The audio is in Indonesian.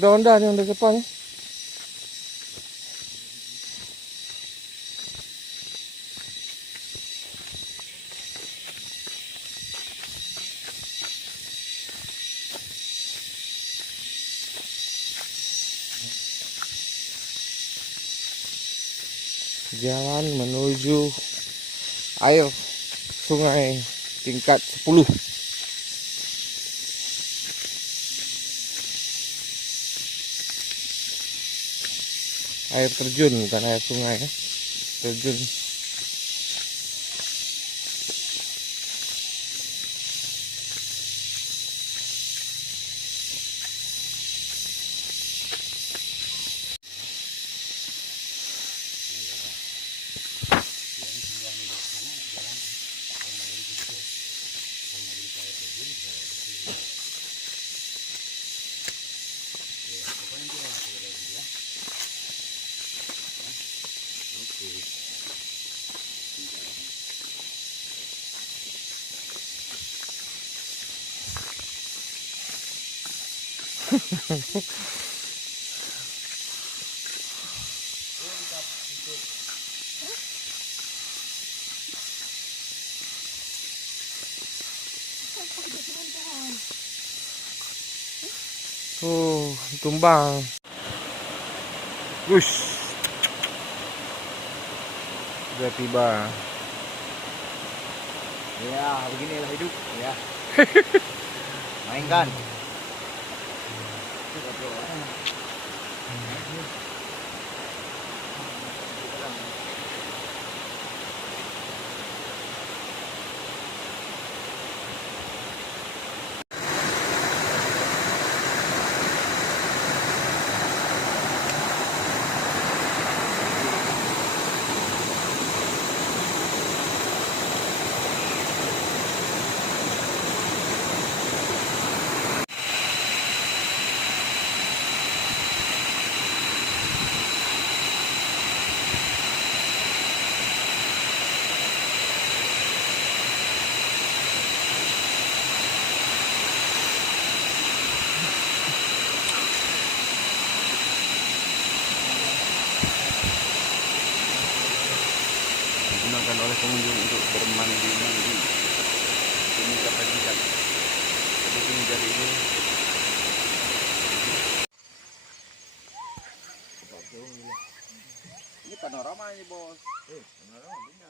Daun-daun yang di depan. Jalan menuju air sungai tingkat 10. Air terjun, bukan air sungai ya. Terjun. Oh, tumbang. Wush. Sudah tiba. Ya, beginilah hidup ya. Mainkan. Digunakan oleh pengunjung untuk bermandi-mandi. Ini dapat ikan. Jadi ini dari ini. Ini panorama ini bos. Panorama benar.